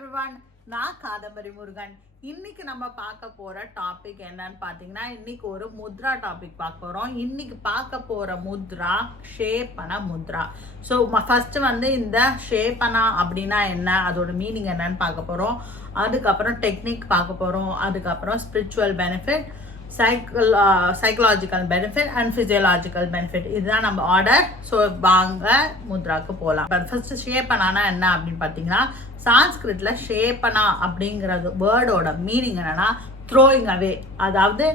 everyone, நான் Kadambari Murugan. இன்னைக்கு நம்ம பார்க்க போற டாபிக் என்னன்னு பாத்தீங்கன்னா இன்னைக்கு ஒரு முத்ரா டாபிக் பார்க்க போறோம். இன்னைக்கு பார்க்க போற முத்ரா க்ஷேபன முத்ரா. ஸோ ஃபர்ஸ்ட் இந்த க்ஷேபனா அப்படின்னா என்ன, அதோட மீனிங் என்னன்னு பார்க்க போறோம். அதுக்கப்புறம் டெக்னிக் பார்க்க போறோம். அதுக்கப்புறம் spiritual benefit, psychological benefit and physiological benefit. இதுதான் நம்ம ஆர்டர். ஸோ வாங்க முத்ராக்கு போகலாம். ஃபர்ஸ்ட் ஷேப்பனானா என்ன அப்படின்னு பார்த்தீங்கன்னா, சான்ஸ்கிரிட்ல ஷேப்பனா அப்படிங்கிறது வேர்டோட மீனிங் என்னன்னா த்ரோயிங் அவே, அதாவது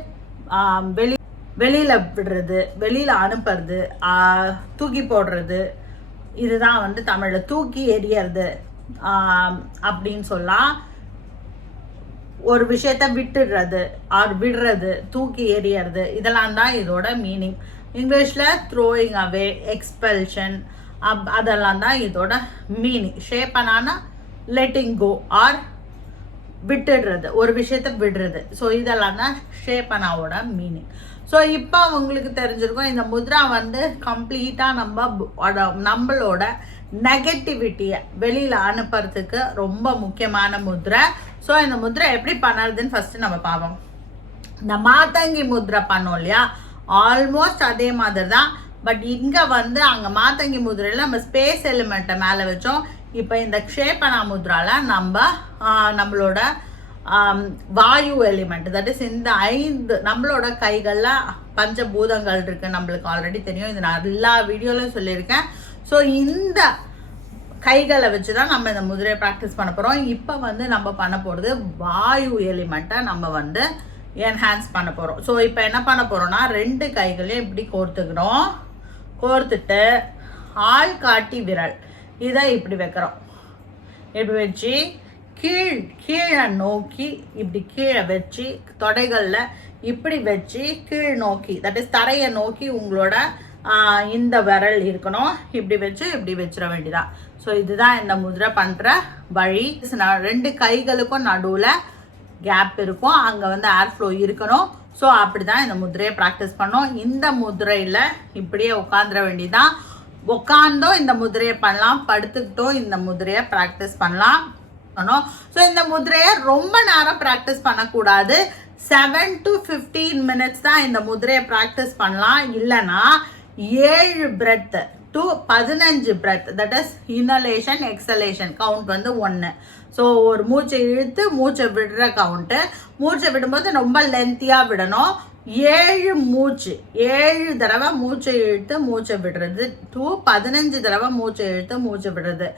வெளியில விடுறது, வெளியில அனுப்புறது, தூக்கி போடுறது. இதுதான் தமிழ்ல தூக்கி எறியறது அப்படின்னு சொல்லலாம். ஒரு விஷயத்த விட்டுடுறது ஆர் விடுறது, தூக்கி எறியறது, இதெல்லாம் தான் இதோட மீனிங். இங்கிலீஷில் த்ரோயிங் அவே, எக்ஸ்பெல்ஷன், அதெல்லாம் தான் இதோட மீனிங். ஷேப்பனானா லெட்டிங் கோ ஆர் விட்டுடுறது, ஒரு விஷயத்த விடுறது. ஸோ இதெல்லாம் தான் ஷேப்பனாவோட மீனிங். ஸோ இப்போ உங்களுக்கு தெரிஞ்சிருக்கும் இந்த முத்ரா கம்ப்ளீட்டாக நம்மளோட நெகட்டிவிட்டியை வெளியில் அனுப்புறதுக்கு ரொம்ப முக்கியமான முத்ரை. ஸோ இந்த முத்ரை எப்படி பண்ணுறதுன்னு ஃபர்ஸ்ட் நம்ம பார்ப்போம். இந்த மாத்தங்கி முத்ரை பண்ணோம் இல்லையா, ஆல்மோஸ்ட் அதே மாதிரி தான். பட் இங்கே அங்கே மாத்தங்கி முத்ரையில் நம்ம ஸ்பேஸ் எலிமெண்ட்டை மேலே வச்சோம். இப்போ இந்த க்ஷேபனா முத்ரால நம்மளோட வாயு எலிமெண்ட், தட் இஸ் இந்த 5 நம்மளோட கைகளில் பஞ்சபூதங்கள் இருக்கு, நம்மளுக்கு ஆல்ரெடி தெரியும். இது நான் எல்லா வீடியோலையும் சொல்லியிருக்கேன். ஸோ இந்த கைகளை வச்சு தான் நம்ம இந்த முதிரையை ப்ராக்டிஸ் பண்ண போகிறோம். இப்போ நம்ம பண்ண போகிறது வாயு எலிமெண்ட்டை நம்ம என்ஹான்ஸ் பண்ண போகிறோம். ஸோ இப்போ என்ன பண்ண போகிறோம்னா 2 கைகளையும் இப்படி கோர்த்துக்கிறோம். கோர்த்துட்டு ஆள் காட்டி விரல் இதை இப்படி வைக்கிறோம். இப்படி வச்சு கீழே நோக்கி இப்படி கீழே வச்சு தொடைகளில் இப்படி வச்சு கீழ் நோக்கி, தட் இஸ் தரையை நோக்கி உங்களோட இந்த விரல் இருக்கணும். இப்படி வச்சு இப்படி வச்சிட வேண்டியதான். ஸோ இதுதான் இந்த முதிரை பண்ணுற வழி. 2 கைகளுக்கும் நடுவில் கேப் இருக்கும், அங்கே ஏர் ஃப்ளோ இருக்கணும். ஸோ அப்படி தான் இந்த முதிரையை ப்ராக்டிஸ் பண்ணோம். இந்த முதிரையில் இப்படியே உட்காந்துட வேண்டியதான். உட்காந்தோ இந்த முதிரையை பண்ணலாம், படுத்துக்கிட்டோம் இந்த முதிரையை ப்ராக்டிஸ் பண்ணலாம். ஸோ இந்த முதிரையை ரொம்ப நேரம் ப்ராக்டிஸ் பண்ணக்கூடாது. 7 to 15 minutes தான் இந்த முதிரையை ப்ராக்டிஸ் பண்ணலாம். இல்லைன்னா 7 breath to 15 breath, that is inhalation exhalation count 1. So ஒரு மூச்சை இழுத்து மூச்சை விடுற கவுண்ட்டு. மூச்சை விடும்போது ரொம்ப லென்த்தியாக விடணும். 7 தடவை மூச்சை இழுத்து மூச்சை விடுறது to 15 தடவை மூச்சை இழுத்து மூச்சை விடுறது.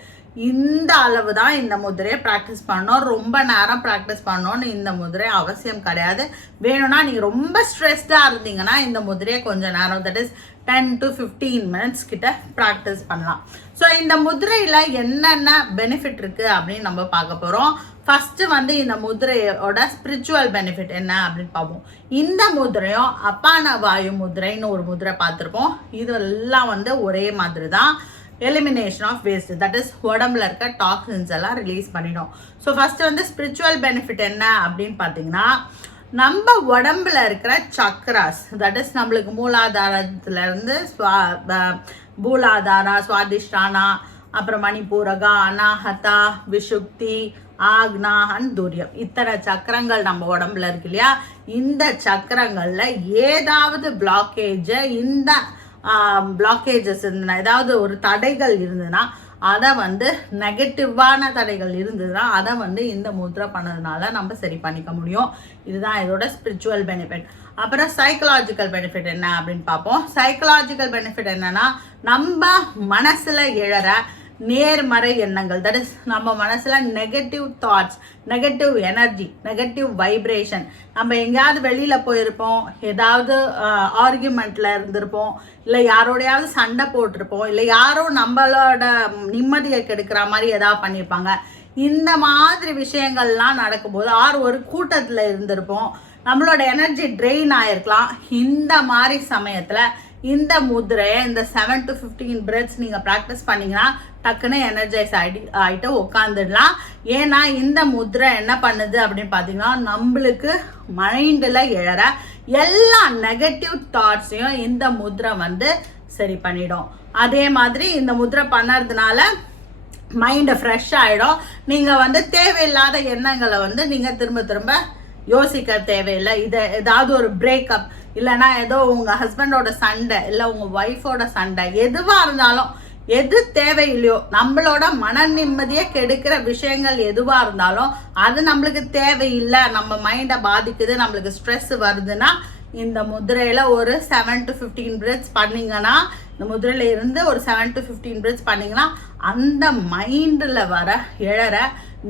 இந்த அளவு தான் இந்த முதிரையை ப்ராக்டிஸ் பண்ணணும். ரொம்ப நேரம் ப்ராக்டிஸ் பண்ணணும்னு இந்த முதிரை அவசியம் கிடையாது. வேணும்னா நீங்கள் ரொம்ப ஸ்ட்ரெஸ்டாக இருந்தீங்கன்னா இந்த முதிரையை கொஞ்சம் நேரம், தட் இஸ் 10 to 15 minutes கிட்ட ப்ராக்டிஸ் பண்ணலாம். ஸோ இந்த முதிரையில் என்னென்ன பெனிஃபிட் இருக்குது அப்படின்னு நம்ம பார்க்க போகிறோம். ஃபஸ்ட்டு இந்த முதிரையோட ஸ்பிரிச்சுவல் பெனிஃபிட் என்ன அப்படின்னு பார்ப்போம். இந்த முதிரையும் அப்பான வாயு முதிரைன்னு ஒரு முதிரை பார்த்துருப்போம். இதெல்லாம் ஒரே மாதிரி தான். Elimination of waste, that is உடம்புல இருக்க டாக்ஸின்ஸ் எல்லாம் ரிலீஸ் பண்ணிடும். ஸோ ஃபர்ஸ்ட் ஸ்பிரிச்சுவல் பெனிஃபிட் என்ன அப்படின்னு பார்த்தீங்கன்னா, நம்ம உடம்புல இருக்கிற சக்ராஸ், தட் இஸ் நம்மளுக்கு மூலாதாரத்துலேருந்து மூலாதாரா, சுவாதிஷ்டானா, அப்புறம் மணிப்பூரகா, அனாஹதா, விஷுப்தி, ஆக்னா அண்ட் துரியம், இத்தனை சக்கரங்கள் நம்ம உடம்புல இருக்கு இல்லையா. இந்த சக்கரங்கள்ல ஏதாவது பிளாக்கேஜை, இந்த பிளாக்கேஜஸ் இருந்ததுன்னா, ஏதாவது ஒரு தடைகள் இருந்ததுன்னா, அதை நெகட்டிவான தடைகள் இருந்ததுன்னா அதை இந்த முத்ரா பண்ணதுனால நம்ம சரி பண்ணிக்க முடியும். இதுதான் இதோட ஸ்பிரிச்சுவல் பெனிஃபிட். அப்புறம் சைக்கலாஜிக்கல் பெனிஃபிட் என்ன அப்படின்னு பார்ப்போம். சைக்கலாஜிக்கல் பெனிஃபிட் என்னன்னா, நம்ம மனசுல எழற நேர்மறை எண்ணங்கள், தட் இஸ் நம்ம மனசுல negative thoughts, negative energy, negative vibration, நம்ம எங்கேயாவது வெளியில போயிருப்போம், ஏதாவது ஆர்கியூமெண்ட்ல இருந்திருப்போம், இல்லை யாரோடையாவது சண்டை போட்டிருப்போம், இல்லை யாரோ நம்மளோட நிம்மதியை கெடுக்கிற மாதிரி ஏதாவது பண்ணியிருப்பாங்க. இந்த மாதிரி விஷயங்கள்லாம் நடக்கும்போது, ஒரு கூட்டத்தில் இருந்திருப்போம், நம்மளோட எனர்ஜி ட்ரெயின் ஆயிருக்கலாம். இந்த மாதிரி சமயத்துல இந்த முதிரையை இந்த 7 to 15 breaths நீங்கள் ப்ராக்டிஸ் பண்ணிங்கன்னா டக்குன்னு எனர்ஜைஸ் ஆகிட்டு உட்காந்துடலாம். ஏன்னா இந்த முதிரை என்ன பண்ணுது அப்படின்னு பார்த்தீங்கன்னா, நம்மளுக்கு மைண்டில் எழற எல்லா நெகட்டிவ் தாட்ஸையும் இந்த முதிரை சரி பண்ணிடும். அதே மாதிரி இந்த முதிரை பண்ணறதுனால மைண்டு ஃப்ரெஷ் ஆகிடும். நீங்கள் வந்து தேவையில்லாத எண்ணங்களை வந்து நீங்கள் திரும்ப திரும்ப யோசிக்க தேவையில்லை. இதை ஏதாவது ஒரு பிரேக்கப் இல்லைன்னா ஏதோ உங்கள் ஹஸ்பண்டோட சண்டை இல்லை உங்கள் ஒய்ஃபோட சண்டை எதுவாக இருந்தாலும், எது தேவையில்லையோ, நம்மளோட மன நிம்மதியை கெடுக்கிற விஷயங்கள் எதுவாக இருந்தாலும் அது நம்மளுக்கு தேவையில்லை, நம்ம மைண்டை பாதிக்குது, நம்மளுக்கு ஸ்ட்ரெஸ் வருதுன்னா இந்த முதிரையில் ஒரு 7 to 15 breaths பண்ணிங்கன்னா, இந்த முதிரையில் இருந்து ஒரு 7 to 15 breaths பண்ணிங்கன்னா அந்த மைண்டில் வர எழற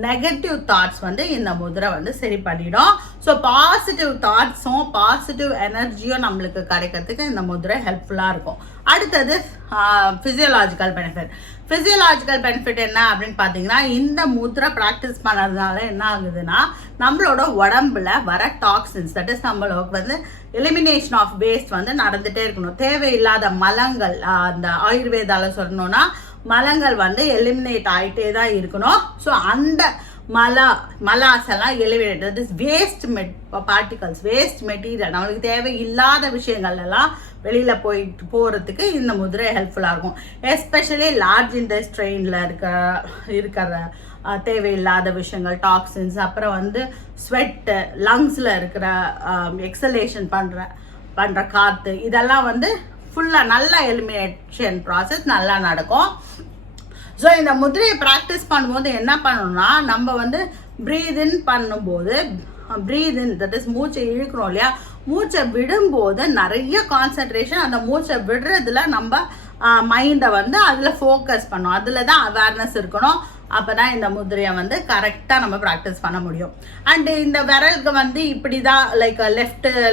நெகட்டிவ் தாட்ஸ் வந்து இந்த முதிரை வந்து சரி பண்ணிடும். ஸோ பாசிட்டிவ் தாட்ஸும் பாசிட்டிவ் எனர்ஜியும் நம்மளுக்கு கிடைக்கிறதுக்கு இந்த முதிரை ஹெல்ப்ஃபுல்லாக இருக்கும். அடுத்தது ஃபிசியோலாஜிக்கல் பெனிஃபிட். ஃபிசியோலாஜிக்கல் பெனிஃபிட் என்ன அப்படின்னு பார்த்தீங்கன்னா, இந்த முதிரை ப்ராக்டிஸ் பண்ணுறதுனால என்ன ஆகுதுன்னா, நம்மளோட உடம்புல வர டாக்ஸின்ஸ், தட் இஸ் நம்மளுக்கு வந்து எலிமினேஷன் ஆஃப் வேஸ்ட் வந்து நடந்துகிட்டே இருக்கணும். தேவையில்லாத மலங்கள், அந்த ஆயுர்வேதால சொல்லணும்னா மலங்கள் வந்து எலிமினேட் ஆகிட்டே தான் இருக்கணும். ஸோ அந்த மலாஸ் எல்லாம் eliminate, that is waste particles, waste material, நம்மளுக்கு தேவையில்லாத விஷயங்கள் எல்லாம் வெளியில் போகிறதுக்கு இந்த முதிரை ஹெல்ப்ஃபுல்லாக இருக்கும். எஸ்பெஷலி லார்ஜ் இன்டெஸ்டைனில் இருக்கிற தேவையில்லாத விஷயங்கள், டாக்ஸின்ஸ், அப்புறம் வந்து ஸ்வெட்டு, லங்ஸில் இருக்கிற எக்ஸலேஷன் பண்ணுற காற்று, இதெல்லாம் வந்து ஃபுல்லாக நல்ல எலிமினேஷன் ப்ராசஸ் நல்லா நடக்கும். ஸோ இந்த முதிரையை ப்ராக்டிஸ் பண்ணும்போது என்ன பண்ணணும்னா, நம்ம வந்து ப்ரீத் இன் பண்ணும்போது, ப்ரீத் இன் தட் இஸ் மூச்சை இழுக்கிறோம் இல்லையா, மூச்சை விடும்போது நிறைய கான்சன்ட்ரேஷன் அந்த மூச்சை விடுறதுல நம்ம மைண்டை வந்து அதில் ஃபோக்கஸ் பண்ணணும், அதில் தான் அவேர்னஸ் இருக்கணும். அப்போ தான் இந்த முதிரையை வந்து கரெக்டாக நம்ம ப்ராக்டிஸ் பண்ண முடியும். அண்டு இந்த விரலுக்கு வந்து இப்படி தான் லைக்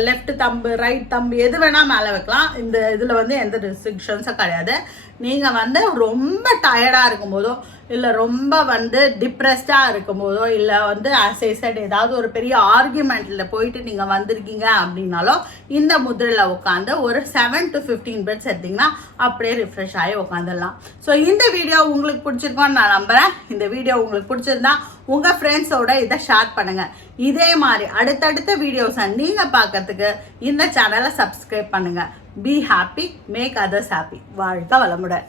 லெஃப்ட் தம்பு, ரைட் தம்பு எது வேணால் மேலே வைக்கலாம். இந்த இதில் வந்து எந்த ரெஸ்ட்ரிக்ஷன்ஸும் கிடையாது. நீங்கள் வந்து ரொம்ப டயர்டாக இருக்கும்போதோ இல்லை ரொம்ப வந்து டிப்ரெஸ்டாக இருக்கும்போதோ இல்லை வந்து ஆசைசைட் ஏதாவது ஒரு பெரிய ஆர்கியூமெண்ட்டில் போயிட்டு நீங்கள் வந்திருக்கீங்க அப்படின்னாலும் இந்த முதிரையில் உட்காந்து ஒரு 7 to 15 breaths எடுத்திங்கன்னா அப்படியே ரிஃப்ரெஷ் ஆகி உட்காந்துடலாம். ஸோ இந்த வீடியோ உங்களுக்கு பிடிச்சிருக்கோன்னு நான் நம்புகிறேன். இந்த வீடியோ உங்களுக்கு பிடிச்சிருந்தா உங்கள் ஃப்ரெண்ட்ஸோட இதை ஷேர் பண்ணுங்கள். இதே மாதிரி அடுத்தடுத்த வீடியோஸை நீங்கள் பார்க்கறதுக்கு இந்த சேனலை சப்ஸ்கிரைப் பண்ணுங்கள். Be happy, make others happy. வாழ்க வளமுடன்.